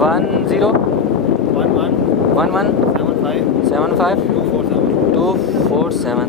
101175